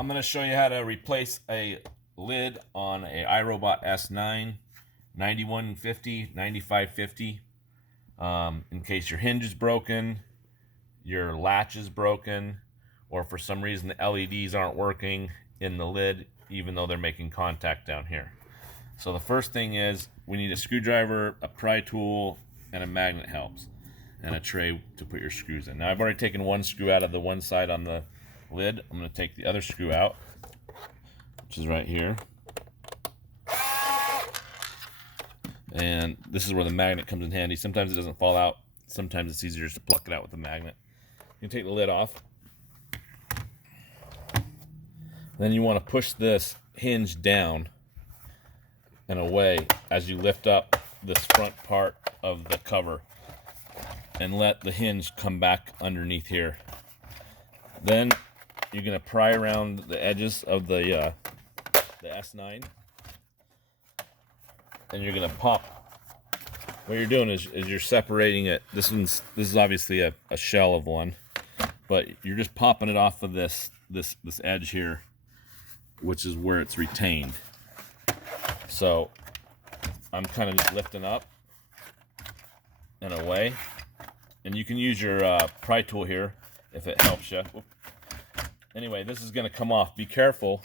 I'm going to show you how to replace a lid on a iRobot S9 9150, 9550. In case your hinge is broken, your latch is broken, or for some reason the LEDs aren't working in the lid even though they're making contact down here. So the first thing is we need a screwdriver, a pry tool, and a magnet helps, and a tray to put your screws in. Now I've already taken one screw out of the one side on the lid. I'm going to take the other screw out, which is right here. And this is where the magnet comes in handy. Sometimes it doesn't fall out. Sometimes it's easier just to pluck it out with the magnet. You can take the lid off. Then you want to push this hinge down and away as you lift up this front part of the cover and let the hinge come back underneath here. Then you're going to pry around the edges of the S9, and you're going to pop. What you're doing is you're separating it. This is obviously a shell of one, but you're just popping it off of this edge here, which is where it's retained. So I'm kind of just lifting up and away, and you can use your pry tool here if it helps you. Anyway, this is going to come off. Be careful.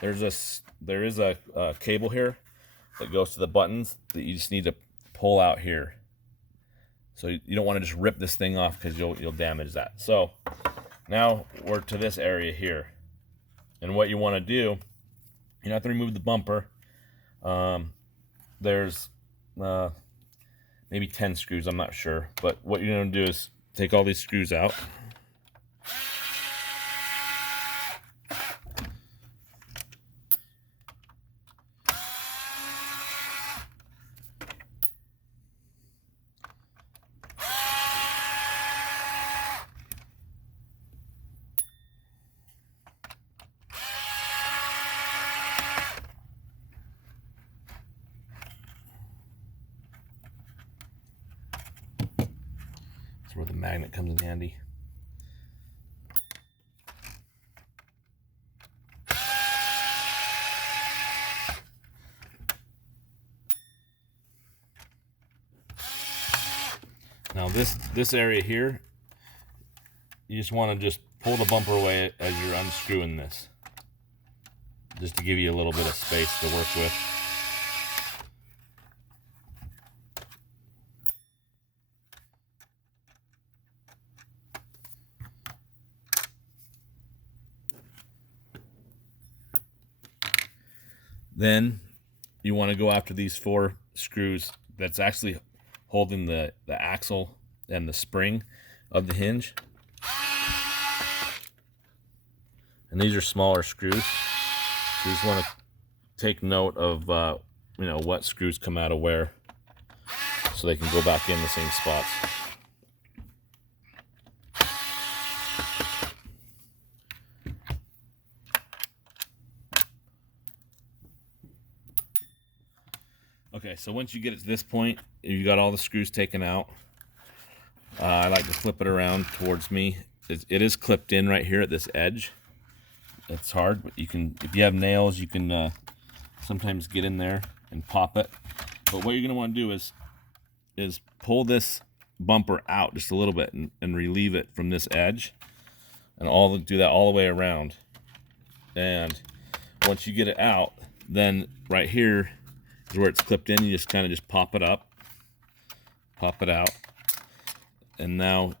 There is a cable here that goes to the buttons that you just need to pull out here. So you don't want to just rip this thing off because you'll damage that. So now we're to this area here, and what you want to do, you have to remove the bumper. There's maybe 10 screws, I'm not sure, but what you're going to do is take all these screws out. That's where the magnet comes in handy. Now this area here, you just want to just pull the bumper away as you're unscrewing this, just to give you a little bit of space to work with. Then you want to go after these 4 screws that's actually holding the axle and the spring of the hinge. And these are smaller screws. So you just want to take note of what screws come out of where, so they can go back in the same spots. Okay, so once you get it to this point, you got all the screws taken out. I like to flip it around towards me. It is clipped in right here at this edge. It's hard, but you can, if you have nails, you can sometimes get in there and pop it. But what you're going to want to do is pull this bumper out just a little bit and relieve it from this edge, and do that all the way around. And once you get it out, then right here is where it's clipped in. You just kind of just pop it up, pop it out, and now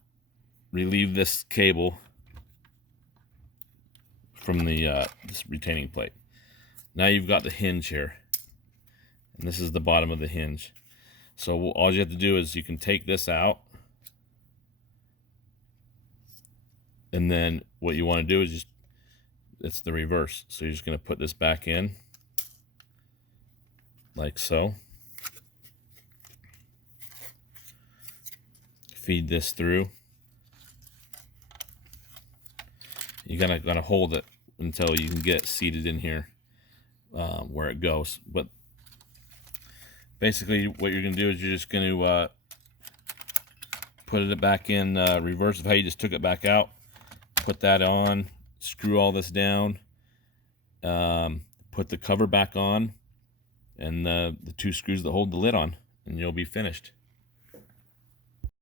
relieve this cable from the this retaining plate. Now you've got the hinge here, and this is the bottom of the hinge. So all you have to do is you can take this out, and then what you want to do is it's the reverse. So you're just going to put this back in like so. Feed this through. You're gonna hold it until you can get it seated in here where it goes. But basically what you're gonna do is you're just gonna put it back in reverse of how you just took it back out. Put that on, screw all this down, put the cover back on, and the two screws that hold the lid on, and you'll be finished.